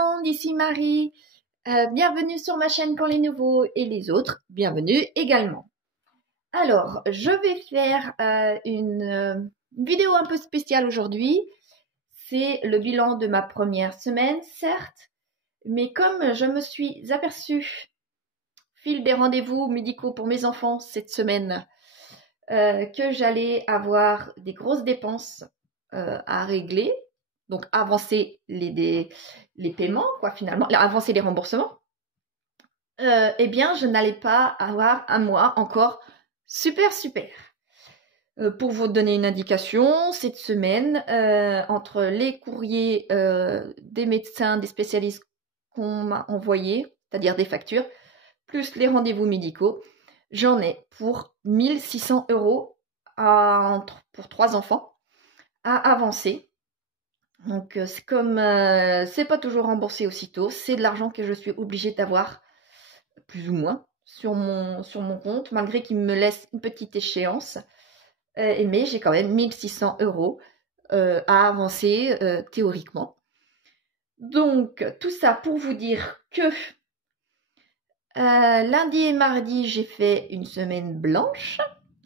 monde, ici Marie. Bienvenue sur ma chaîne pour les nouveaux et les autres. Bienvenue également. Alors, je vais faire une vidéo un peu spéciale aujourd'hui. C'est le bilan de ma première semaine, certes. Mais comme je me suis aperçue, fil des rendez-vous médicaux pour mes enfants cette semaine, que j'allais avoir des grosses dépenses à régler. Donc, avancer les paiements, quoi, finalement, avancer les remboursements. Eh bien, je n'allais pas avoir un mois encore super. Pour vous donner une indication, cette semaine, entre les courriers des médecins, des spécialistes qu'on m'a envoyés, c'est-à-dire des factures, plus les rendez-vous médicaux, j'en ai pour 1600 € pour 3 enfants à avancer. Donc, c'est comme c'est pas toujours remboursé aussitôt, c'est de l'argent que je suis obligée d'avoir, plus ou moins, sur mon compte, malgré qu'il me laisse une petite échéance. Mais j'ai quand même 1600 € à avancer théoriquement. Donc, tout ça pour vous dire que lundi et mardi, j'ai fait une semaine blanche,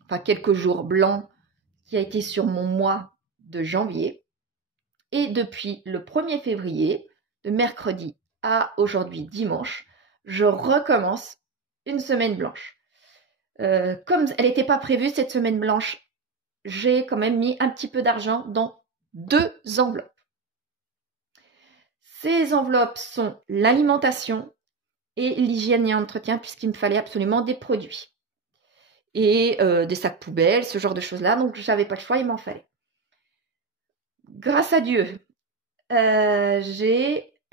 enfin quelques jours blancs, qui a été sur mon mois de janvier. Et depuis le 1er février, de mercredi à aujourd'hui dimanche, je recommence une semaine blanche. Comme elle n'était pas prévue cette semaine blanche, j'ai quand même mis un petit peu d'argent dans 2 enveloppes. Ces enveloppes sont l'alimentation et l'hygiène et entretien, puisqu'il me fallait absolument des produits. Et des sacs poubelles, ce genre de choses-là. Donc, je n'avais pas le choix, il m'en fallait. Grâce à Dieu,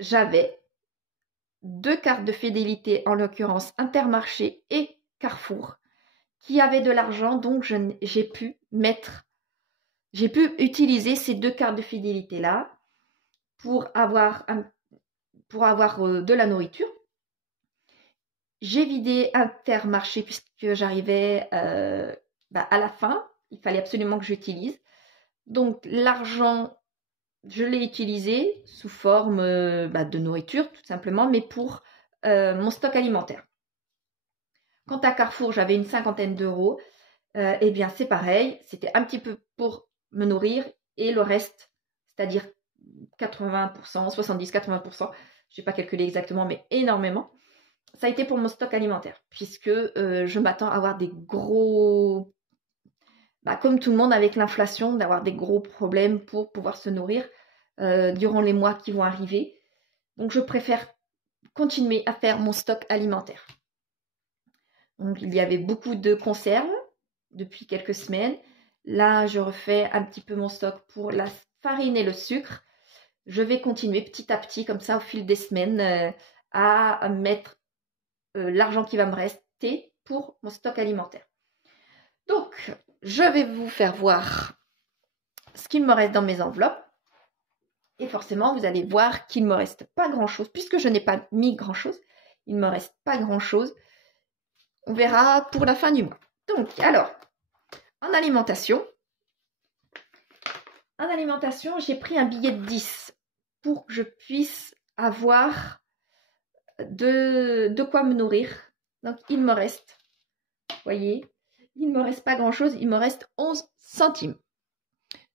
j'avais 2 cartes de fidélité, en l'occurrence Intermarché et Carrefour, qui avaient de l'argent, donc j'ai pu utiliser ces 2 cartes de fidélité là pour avoir de la nourriture. J'ai vidé Intermarché puisque j'arrivais à la fin, il fallait absolument que j'utilise. Donc l'argent, je l'ai utilisé sous forme de nourriture tout simplement, mais pour mon stock alimentaire. Quant à Carrefour, j'avais une 50aine d'euros. Eh bien c'est pareil, c'était un petit peu pour me nourrir et le reste, c'est-à-dire 80%, 70-80%, je n'ai pas calculé exactement, mais énormément, ça a été pour mon stock alimentaire, puisque je m'attends à avoir des gros, comme tout le monde avec l'inflation, d'avoir des gros problèmes pour pouvoir se nourrir durant les mois qui vont arriver. Donc je préfère continuer à faire mon stock alimentaire. Donc il y avait beaucoup de conserves depuis quelques semaines. Là, je refais un petit peu mon stock pour la farine et le sucre. Je vais continuer petit à petit, comme ça, au fil des semaines, à mettre l'argent qui va me rester pour mon stock alimentaire. Donc, je vais vous faire voir ce qu'il me reste dans mes enveloppes. Et forcément, vous allez voir qu'il ne me reste pas grand-chose, puisque je n'ai pas mis grand-chose. Il ne me reste pas grand-chose. On verra pour la fin du mois. Donc, alors, en alimentation, j'ai pris un billet de 10 pour que je puisse avoir de quoi me nourrir. Donc, il me reste, vous voyez, il ne me reste pas grand-chose. Il me reste 11 centimes.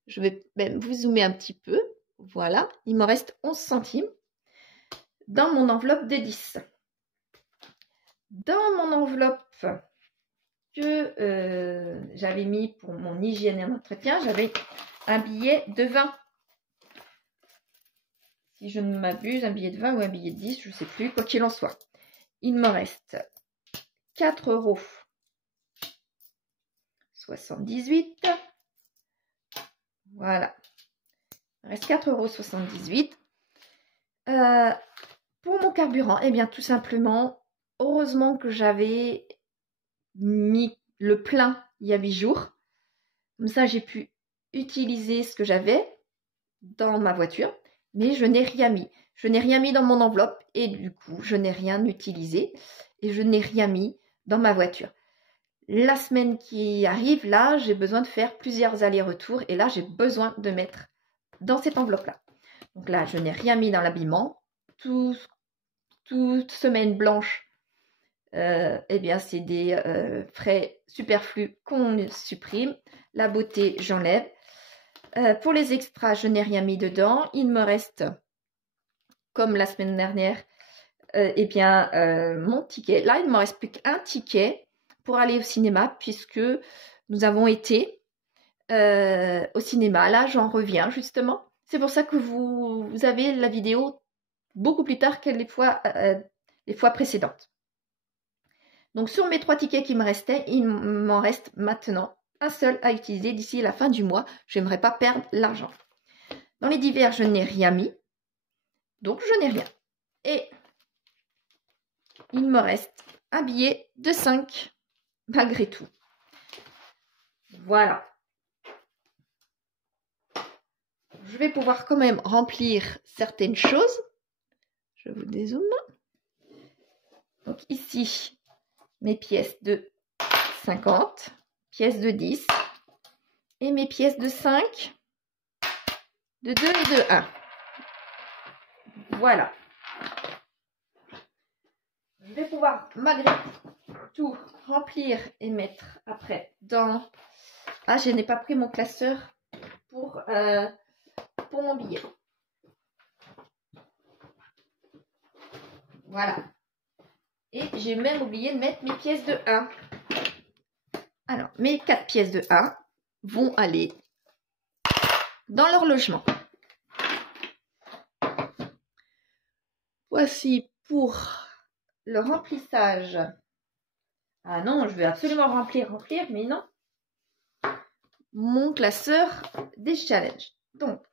Je vais même vous zoomer un petit peu. Voilà, il me reste 11 centimes dans mon enveloppe de 10. Dans mon enveloppe que j'avais mis pour mon hygiène et entretien, j'avais un billet de 20. Si je ne m'abuse, un billet de 20 ou un billet de 10, je ne sais plus, quoi qu'il en soit. Il me reste 4,78 €. Voilà. Il me reste 4,78 €. Pour mon carburant, eh bien tout simplement, heureusement que j'avais mis le plein il y a 8 jours. Comme ça, j'ai pu utiliser ce que j'avais dans ma voiture, mais je n'ai rien mis. Je n'ai rien mis dans mon enveloppe et du coup, je n'ai rien utilisé et je n'ai rien mis dans ma voiture. La semaine qui arrive, là, j'ai besoin de faire plusieurs allers-retours et là, j'ai besoin de mettre dans cette enveloppe-là. Donc là, je n'ai rien mis dans l'habillement toute semaine blanche, eh bien c'est des frais superflus qu'on supprime. La beauté, j'enlève. Pour les extras, je n'ai rien mis dedans. Il me reste, comme la semaine dernière, eh bien mon ticket. Là, il ne me reste plus qu'un ticket pour aller au cinéma, puisque nous avons été au cinéma. Là, j'en reviens justement. C'est pour ça que vous avez la vidéo beaucoup plus tard que les fois précédentes. Donc, sur mes 3 tickets qui me restaient, il m'en reste maintenant un seul à utiliser d'ici la fin du mois. Je n'aimerais pas perdre l'argent. Dans les divers, je n'ai rien mis. Donc, je n'ai rien. Et il me reste un billet de 5, malgré tout. Voilà. Je vais pouvoir quand même remplir certaines choses. Je vous dézoome. Donc ici, mes pièces de 50, pièces de 10 et mes pièces de 5, de 2 et de 1. Voilà. Je vais pouvoir malgré tout remplir et mettre après dans... Ah, je n'ai pas pris mon classeur pour mon billet. Voilà. Et j'ai même oublié de mettre mes pièces de 1. Alors, mes 4 pièces de 1 vont aller dans leur logement. Voici pour le remplissage. Ah non, je vais absolument remplir, mais non. Mon classeur des challenges. Donc,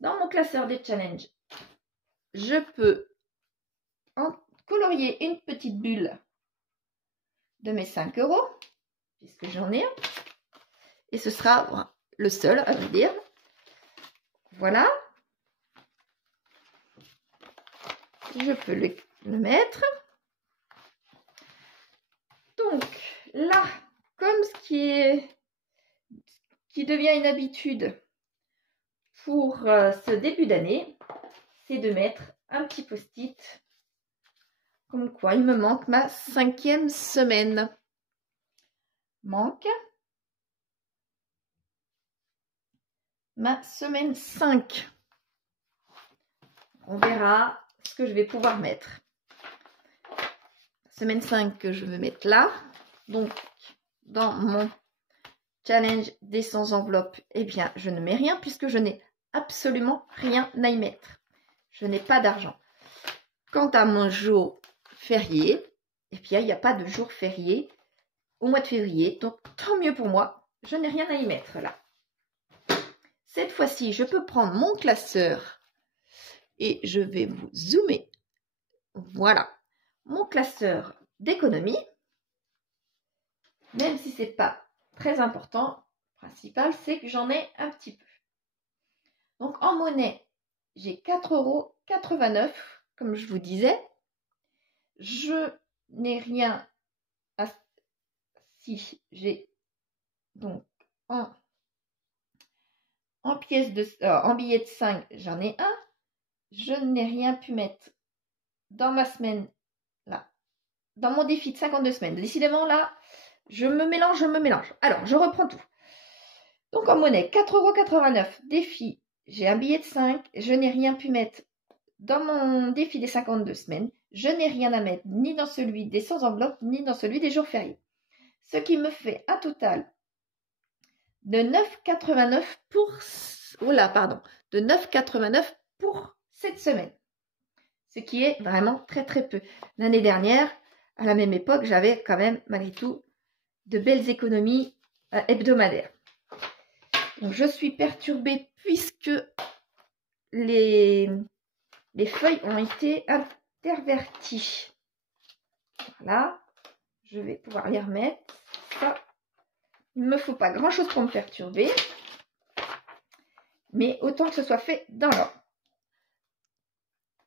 dans mon classeur des challenges, je peux colorier une petite bulle de mes 5 €, puisque j'en ai un. Et ce sera le seul, à vrai dire. Voilà. Je peux le mettre. Donc, là, comme ce qui devient une habitude pour ce début d'année, c'est de mettre un petit post-it comme quoi il me manque ma 5e semaine. Manque ma semaine 5. On verra ce que je vais pouvoir mettre. Semaine 5 que je vais mettre là. Donc, dans mon challenge des 100 enveloppes, eh bien, je ne mets rien puisque je n'ai absolument rien à y mettre. Je n'ai pas d'argent. Quant à mon jour férié, eh bien, il n'y a pas de jour férié au mois de février. Donc, tant mieux pour moi. Je n'ai rien à y mettre là. Cette fois-ci, je peux prendre mon classeur et je vais vous zoomer. Voilà. Mon classeur d'économie. Même si ce n'est pas très important, le principal, c'est que j'en ai un petit peu. Donc, en monnaie, j'ai 4,89 €, comme je vous disais. Je n'ai rien à... Si, j'ai donc en pièces de... en billets de 5, j'en ai un. Je n'ai rien pu mettre dans ma semaine, là. Dans mon défi de 52 semaines. Décidément, là, je me mélange. Alors, je reprends tout. Donc, en monnaie, 4,89 €. Défi, j'ai un billet de 5. Je n'ai rien pu mettre dans mon défi des 52 semaines. Je n'ai rien à mettre ni dans celui des 100 enveloppes, ni dans celui des jours fériés. Ce qui me fait un total de 9,89 € pour... Oula, pardon. De 9,89 € pour cette semaine. Ce qui est vraiment très très peu. L'année dernière, à la même époque, j'avais quand même, malgré tout, de belles économies hebdomadaires. Donc, je suis perturbée puisque les feuilles ont été interverties. Voilà. Je vais pouvoir les remettre. Ça, il ne me faut pas grand-chose pour me perturber. Mais autant que ce soit fait dans l'ordre.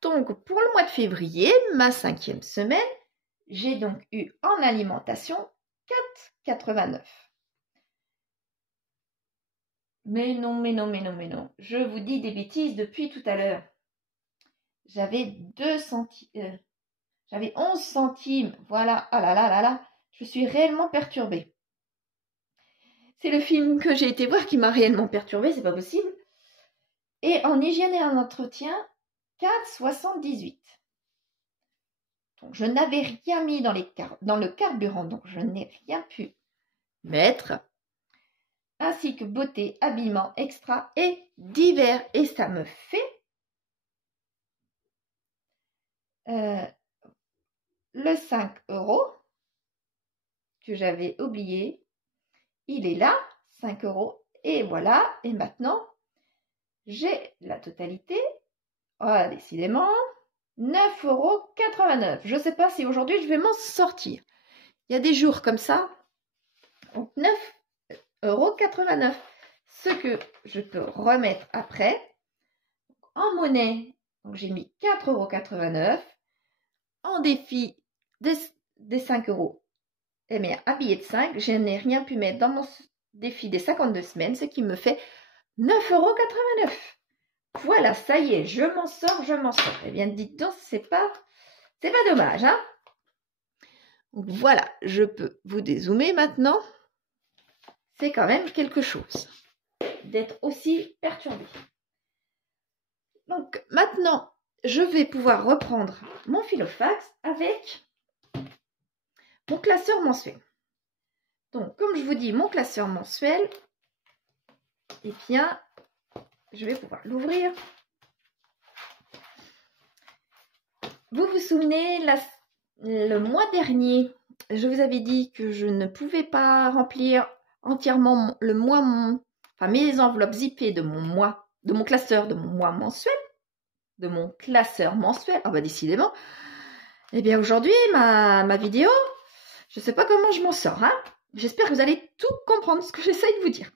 Donc, pour le mois de février, ma 5e semaine, j'ai donc eu en alimentation 4,89 €. Mais non. Je vous dis des bêtises depuis tout à l'heure. j'avais 2 centimes, j'avais 11 centimes. Voilà, ah là là là là, je suis réellement perturbée. C'est le film que j'ai été voir qui m'a réellement perturbée, c'est pas possible. Et en hygiène et en entretien, 4,78. Donc je n'avais rien mis dans le carburant, donc je n'ai rien pu mettre. Ainsi que beauté, habillement extra et divers. Et ça me fait le 5 € que j'avais oublié. Il est là, 5 €. Et voilà, et maintenant, j'ai la totalité. Ah, décidément, 9,89 €. Je ne sais pas si aujourd'hui je vais m'en sortir. Il y a des jours comme ça. Donc 9,89 €. Ce que je peux remettre après. En monnaie, j'ai mis 4,89 €. En défi des 5 €. Et bien, un billet de 5, je n'ai rien pu mettre dans mon défi des 52 semaines, ce qui me fait 9,89 €. Voilà, ça y est, je m'en sors, je m'en sors. Eh bien, dites donc, c'est pas dommage, hein. Donc, voilà, je peux vous dézoomer maintenant. C'est quand même quelque chose d'être aussi perturbé. Donc, maintenant, je vais pouvoir reprendre mon Filofax avec mon classeur mensuel. Donc, comme je vous dis, mon classeur mensuel, eh bien, je vais pouvoir l'ouvrir. Vous vous souvenez, le mois dernier, je vous avais dit que je ne pouvais pas remplir entièrement mes enveloppes zippées de mon classeur, de mon mois mensuel, de mon classeur mensuel. Ah bah décidément. Eh bien aujourd'hui, ma vidéo, je ne sais pas comment je m'en sors, hein. J'espère que vous allez tout comprendre ce que j'essaye de vous dire.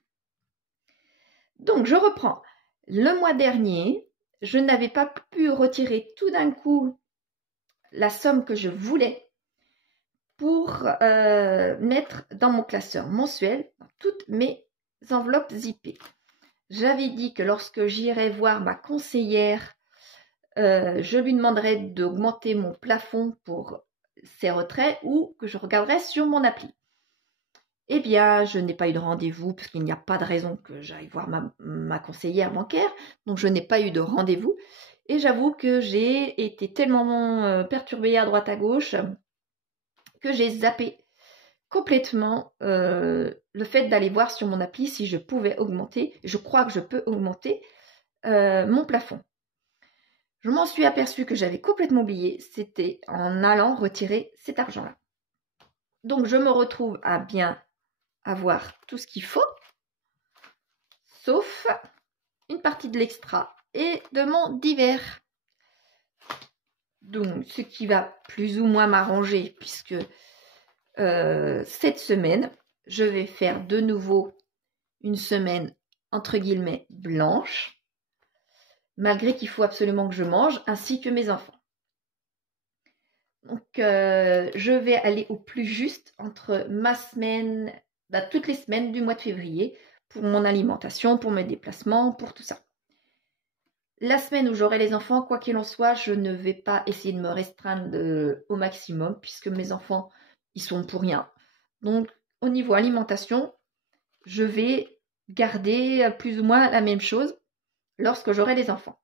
Donc, je reprends. Le mois dernier, je n'avais pas pu retirer tout d'un coup la somme que je voulais pour mettre dans mon classeur mensuel toutes mes enveloppes zippées. J'avais dit que lorsque j'irai voir ma conseillère, je lui demanderai d'augmenter mon plafond pour ses retraits ou que je regarderai sur mon appli. Eh bien, je n'ai pas eu de rendez-vous parce qu'il n'y a pas de raison que j'aille voir ma conseillère bancaire. Donc, je n'ai pas eu de rendez-vous. Et j'avoue que j'ai été tellement perturbée à droite à gauche que j'ai zappé complètement le fait d'aller voir sur mon appli si je pouvais augmenter. Je crois que je peux augmenter mon plafond. Je m'en suis aperçue que j'avais complètement oublié. C'était en allant retirer cet argent-là. Donc, je me retrouve à bien avoir tout ce qu'il faut, sauf une partie de l'extra et de mon divers. Donc, ce qui va plus ou moins m'arranger, puisque cette semaine, je vais faire de nouveau une semaine, entre guillemets, blanche, malgré qu'il faut absolument que je mange, ainsi que mes enfants. Donc, je vais aller au plus juste entre ma semaine, toutes les semaines du mois de février, pour mon alimentation, pour mes déplacements, pour tout ça. La semaine où j'aurai les enfants, quoi qu'il en soit, je ne vais pas essayer de me restreindre au maximum, puisque mes enfants, ils sont pour rien. Donc, au niveau alimentation, je vais garder plus ou moins la même chose lorsque j'aurai les enfants.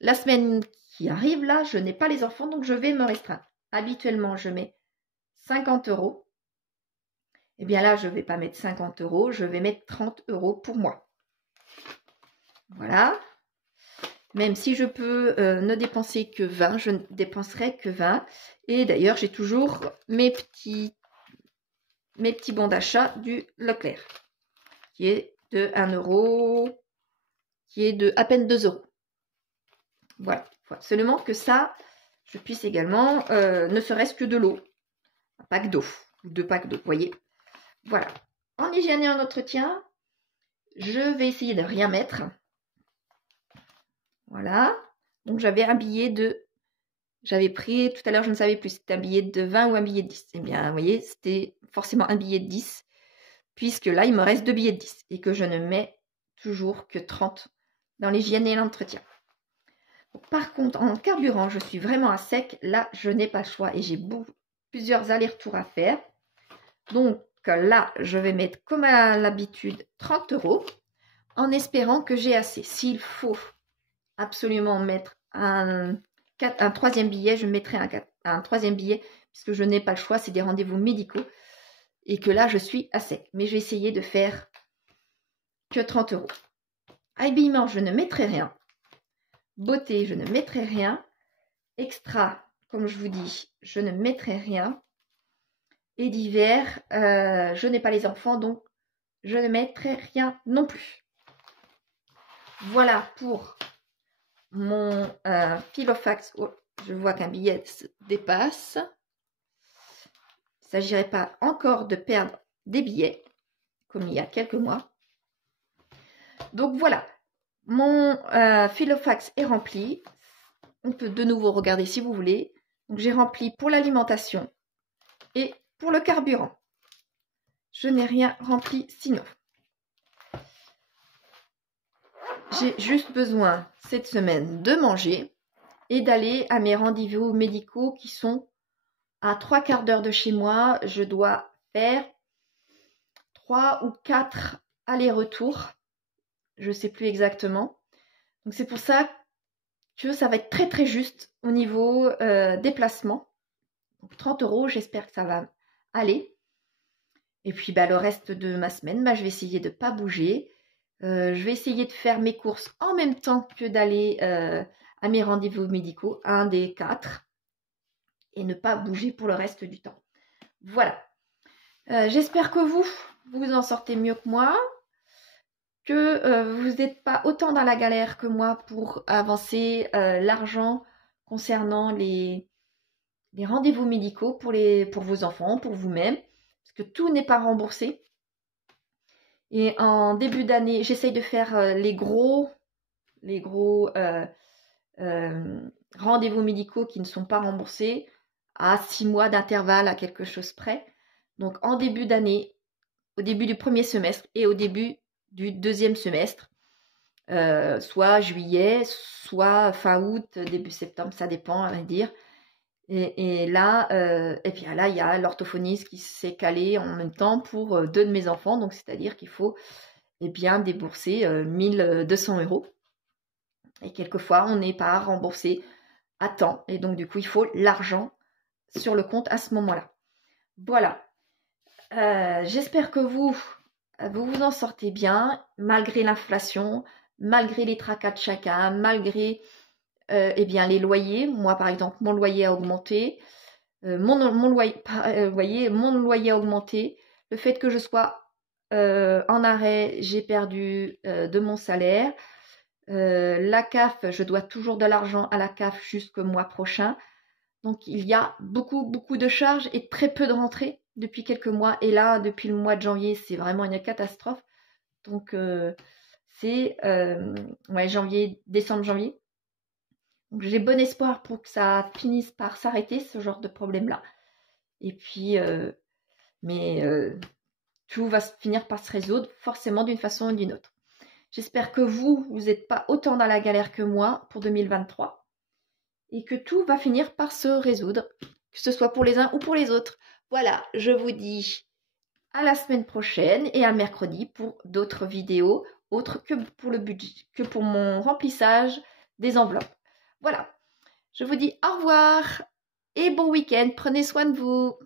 La semaine qui arrive, là, je n'ai pas les enfants, donc je vais me restreindre. Habituellement, je mets 50 €. Eh bien là, je ne vais pas mettre 50 €, je vais mettre 30 € pour moi. Voilà. Même si je peux ne dépenser que 20, je ne dépenserai que 20. Et d'ailleurs, j'ai toujours mes petits bons d'achat du Leclerc, qui est de 1 €, qui est de à peine 2 €. Voilà. Seulement que ça, je puisse également, ne serait-ce que de l'eau, un pack d'eau, ou 2 packs d'eau, vous voyez. Voilà. En hygiène et en entretien, je vais essayer de rien mettre. Voilà. Donc, j'avais un billet de... J'avais pris, tout à l'heure, je ne savais plus si c'était un billet de 20 ou un billet de 10. Eh bien, vous voyez, c'était forcément un billet de 10, puisque là, il me reste 2 billets de 10 et que je ne mets toujours que 30 dans l'hygiène et l'entretien. Par contre, en carburant, je suis vraiment à sec. Là, je n'ai pas le choix et j'ai plusieurs allers-retours à faire. Donc là, je vais mettre comme à l'habitude 30 € en espérant que j'ai assez. S'il faut absolument mettre un troisième billet, je mettrai un troisième billet puisque je n'ai pas le choix, c'est des rendez-vous médicaux et que là, je suis à sec. Mais je vais essayer de faire que 30 €. Habillement, je ne mettrai rien. Beauté, je ne mettrai rien. Extra, comme je vous dis, je ne mettrai rien. Et d'hiver, je n'ai pas les enfants, donc je ne mettrai rien non plus. Voilà pour mon Filofax. Oh, je vois qu'un billet se dépasse. Il ne s'agirait pas encore de perdre des billets, comme il y a quelques mois. Donc voilà, mon Filofax est rempli. On peut de nouveau regarder si vous voulez. Donc j'ai rempli pour l'alimentation et pour le carburant. Je n'ai rien rempli sinon. J'ai juste besoin cette semaine de manger et d'aller à mes rendez-vous médicaux qui sont à 3/4 d'heure de chez moi. Je dois faire 3 ou 4 allers-retours. Je ne sais plus exactement. Donc c'est pour ça que ça va être très très juste au niveau déplacement. Donc 30 €, j'espère que ça va aller. Et puis le reste de ma semaine, je vais essayer de ne pas bouger. Je vais essayer de faire mes courses en même temps que d'aller à mes rendez-vous médicaux, un des 4, et ne pas bouger pour le reste du temps. Voilà. J'espère que vous en sortez mieux que moi, que vous n'êtes pas autant dans la galère que moi pour avancer l'argent concernant les rendez-vous médicaux pour vos enfants, pour vous-même, parce que tout n'est pas remboursé. Et en début d'année, j'essaye de faire les gros rendez-vous médicaux qui ne sont pas remboursés à 6 mois d'intervalle, à quelque chose près. Donc en début d'année, au début du premier semestre et au début du deuxième semestre, soit juillet, soit fin août, début septembre, ça dépend, à vrai dire. Et là, il y a l'orthophoniste qui s'est calé en même temps pour 2 de mes enfants. Donc, c'est-à-dire qu'il faut débourser 1200 €. Et quelquefois, on n'est pas remboursé à temps. Et donc, du coup, il faut l'argent sur le compte à ce moment-là. Voilà. J'espère que vous vous en sortez bien, malgré l'inflation, malgré les tracas de chacun, malgré les loyers. Moi, par exemple, mon loyer a augmenté. Mon loyer a augmenté. Le fait que je sois en arrêt, j'ai perdu de mon salaire. La CAF, je dois toujours de l'argent à la CAF jusqu'au mois prochain. Donc, il y a beaucoup de charges et très peu de rentrées depuis quelques mois. Et là, depuis le mois de janvier, c'est vraiment une catastrophe. Donc, c'est décembre, janvier. Donc, j'ai bon espoir pour que ça finisse par s'arrêter, ce genre de problème-là. Et puis, tout va finir par se résoudre, forcément d'une façon ou d'une autre. J'espère que vous n'êtes pas autant dans la galère que moi pour 2023 et que tout va finir par se résoudre, que ce soit pour les uns ou pour les autres. Voilà, je vous dis à la semaine prochaine et à mercredi pour d'autres vidéos, autres que pour le budget, que pour mon remplissage des enveloppes. Voilà, je vous dis au revoir et bon week-end. Prenez soin de vous.